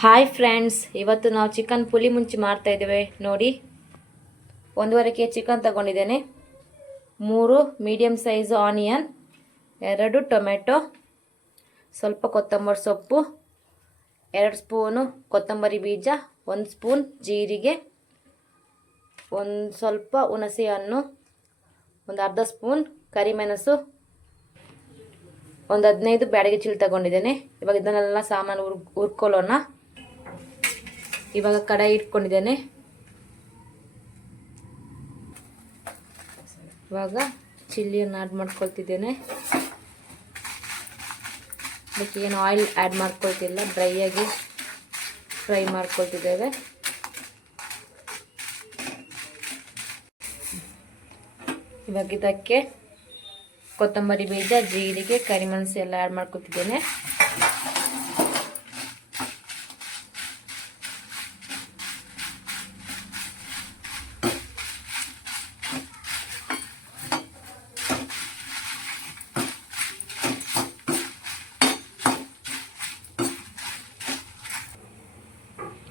Hi friends, ಇವತ್ತು ನಾವು chicken ಪುಲಿ ಮುಂಚಿ ಮಾಡ್ತಾ ಇದ್ದೇವೆ ನೋಡಿ. 1.5 kg ಚಿಕನ್ ತಗೊಂಡಿದ್ದೇನೆ. 3 ಮೀಡಿಯಮ್ ಸೈಜ್ ಆನಿಯನ್, 2 ಟೊಮೆಟೊ, ಸ್ವಲ್ಪ ಕೊತ್ತಂಬರಿ ಸೊಪ್ಪು, 2 ಸ್ಪೂನು ಕೊತ್ತಂಬರಿ ಬೀಜ, 1 ಸ್ಪೂನ್ ಜೀರಿಗೆ, ಒಂದು ಸ್ವಲ್ಪ ಹುಣಸೆ ಹಣ್ಣು, ಒಂದು ಅರ್ಧ ಸ್ಪೂನ್ ಕರಿಮೆಣಸು, ಒಂದು 15 ಬ್ಯಾಡಗಿ ಚೀಲ ತಗೊಂಡಿದ್ದೇನೆ. ಇವಾಗ ಇದನ್ನೆಲ್ಲ ಸಾಮಾನು ಹುರ್ಕೊಳ್ಳೋಣ. ಇವಾಗ ಕಡಾಯಿ ಇಟ್ಕೊಂಡಿದ್ದೇನೆ. ಇವಾಗ ಚಿಲ್ಲಿಯನ್ನು ಆ್ಯಡ್ ಮಾಡ್ಕೊಳ್ತಿದ್ದೇನೆ. ಅದಕ್ಕೆ ಏನು ಆಯಿಲ್ ಆ್ಯಡ್ ಮಾಡ್ಕೊಳ್ತಿಲ್ಲ, ಡ್ರೈಯಾಗಿ ಫ್ರೈ ಮಾಡ್ಕೊಳ್ತಿದ್ದೇವೆ. ಇವಾಗ ಇದಕ್ಕೆ ಕೊತ್ತಂಬರಿ ಬೀಜ, ಜೀರಿಗೆ, ಕರಿಮೆಣಸು ಎಲ್ಲ ಆ್ಯಡ್ ಮಾಡ್ಕೊತಿದ್ದೇನೆ.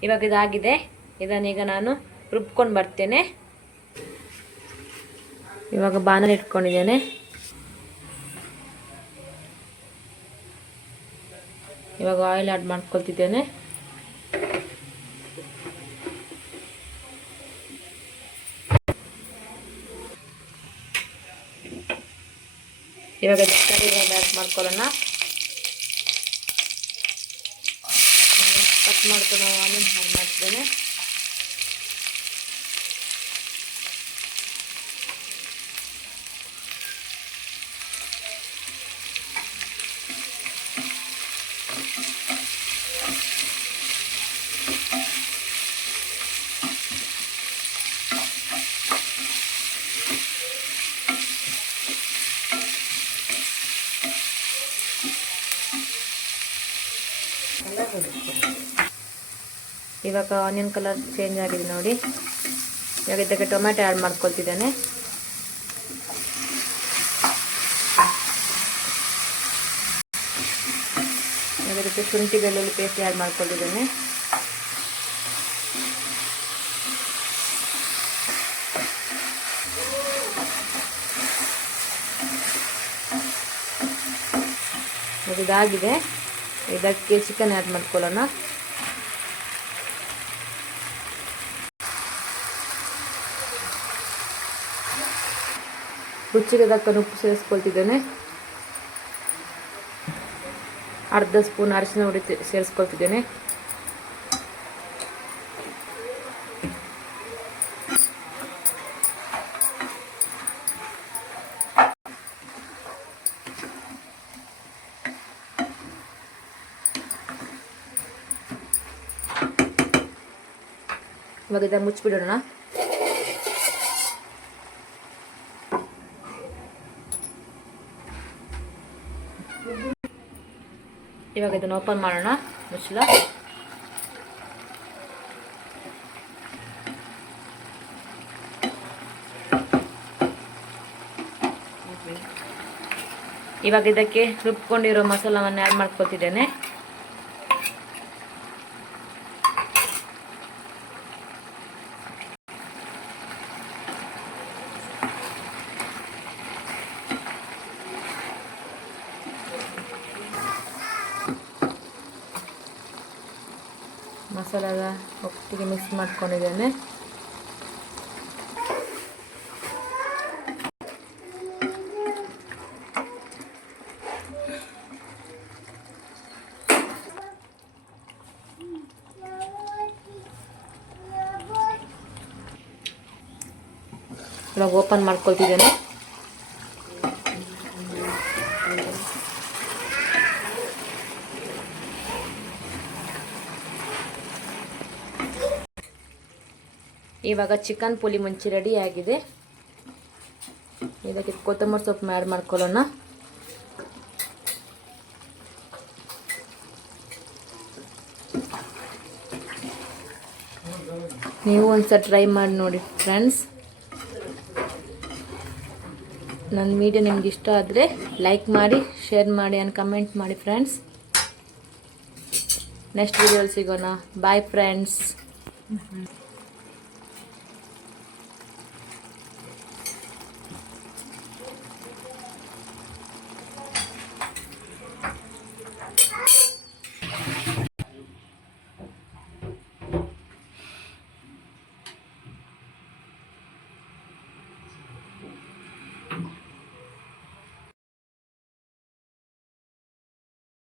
ಇವಾಗ ಇದಾಗಿದೆ. ಇದನ್ನೀಗ ನಾನು ರುಬ್ಕೊಂಡು ಬರ್ತೇನೆ. ಇವಾಗ ಬಾಣಲೆ ಇಟ್ಕೊಂಡಿದ್ದೇನೆ. ಇವಾಗ ಆಯಿಲ್ ಆ್ಯಡ್ ಮಾಡ್ಕೊಳ್ತಿದ್ದೇನೆ. ಇವಾಗ ಕರಿಬೇವು ಆ್ಯಡ್ ಮಾಡ್ಕೊಳ್ಳೋಣ. ಕಟ್ ಮಾಡ್ಕೊಂಡು ಆನಿಯನ್ ಆ್ಯಡ್ ಮಾಡ್ತಿದ್ದೇನೆ. ಇವಾಗ ಆನಿಯನ್ ಕಲರ್ ಚೇಂಜ್ ಆಗಿದೆ ನೋಡಿ. ಇವಾಗ ಇದಕ್ಕೆ ಟೊಮೆಟೊ ಆ್ಯಡ್ ಮಾಡ್ಕೊಳ್ತಿದ್ದೇನೆ. ಇವಾಗ ಇದಕ್ಕೆ ಶುಂಠಿ ಬೆಳ್ಳುಳ್ಳಿ ಪೇಸ್ಟ್ ಆ್ಯಡ್ ಮಾಡ್ಕೊಳ್ತಿದ್ದೇನೆ. ಇದಾಗಿದೆ. ಇದಕ್ಕೆ ಚಿಕನ್ ಆ್ಯಡ್ ಮಾಡ್ಕೊಳ್ಳೋಣ. ರುಚಿಗೆ ತಕ್ಕನ್ನು ಉಪ್ಪು ಸೇರಿಸ್ಕೊಳ್ತಿದ್ದೇನೆ. ಅರ್ಧ ಸ್ಪೂನ್ ಅರಿಶಿನ ಹುಡಿ ಸೇರಿಸ್ಕೊಳ್ತಿದ್ದೇನೆ. ಇವಾಗ ಇದನ್ನು ಮುಚ್ಚಿಬಿಡೋಣ. ಇವಾಗ ಇದನ್ನು ಓಪನ್ ಮಾಡೋಣ ಮುಚ್ಚಳ. ಇವಾಗ ಇದಕ್ಕೆ ರುಬ್ಕೊಂಡಿರೋ ಮಸಾಲವನ್ನು ಆ್ಯಡ್ ಮಾಡ್ಕೊತಿದ್ದೇನೆ. ಮಸಾಲ ಒಟ್ಟಿಗೆ ಮಿಕ್ಸ್ ಮಾಡ್ಕೊಂಡಿದ್ದೇನೆ. ಇವಾಗ ಓಪನ್ ಮಾಡ್ಕೊಳ್ತಿದ್ದೇನೆ. ಇವಾಗ ಚಿಕನ್ ಪುಲಿ ಮುಂಚಿ ರೆಡಿ ಆಗಿದೆ. ಇದಕ್ಕೆ ಕೊತ್ತಂಬರಿ ಸೊಪ್ಪು ಆ್ಯಡ್ ಮಾಡ್ಕೊಳ್ಳೋಣ. ನೀವು ಒಂದ್ಸಲ ಟ್ರೈ ಮಾಡಿ ನೋಡಿ ಫ್ರೆಂಡ್ಸ್. ನನ್ನ ವಿಡಿಯೋ ನಿಮ್ಗೆ ಇಷ್ಟ ಆದರೆ ಲೈಕ್ ಮಾಡಿ, ಶೇರ್ ಮಾಡಿ ಆ್ಯಂಡ್ ಕಮೆಂಟ್ ಮಾಡಿ ಫ್ರೆಂಡ್ಸ್. ನೆಕ್ಸ್ಟ್ ವಿಡಿಯೋಲಿ ಸಿಗೋಣ. Bye friends.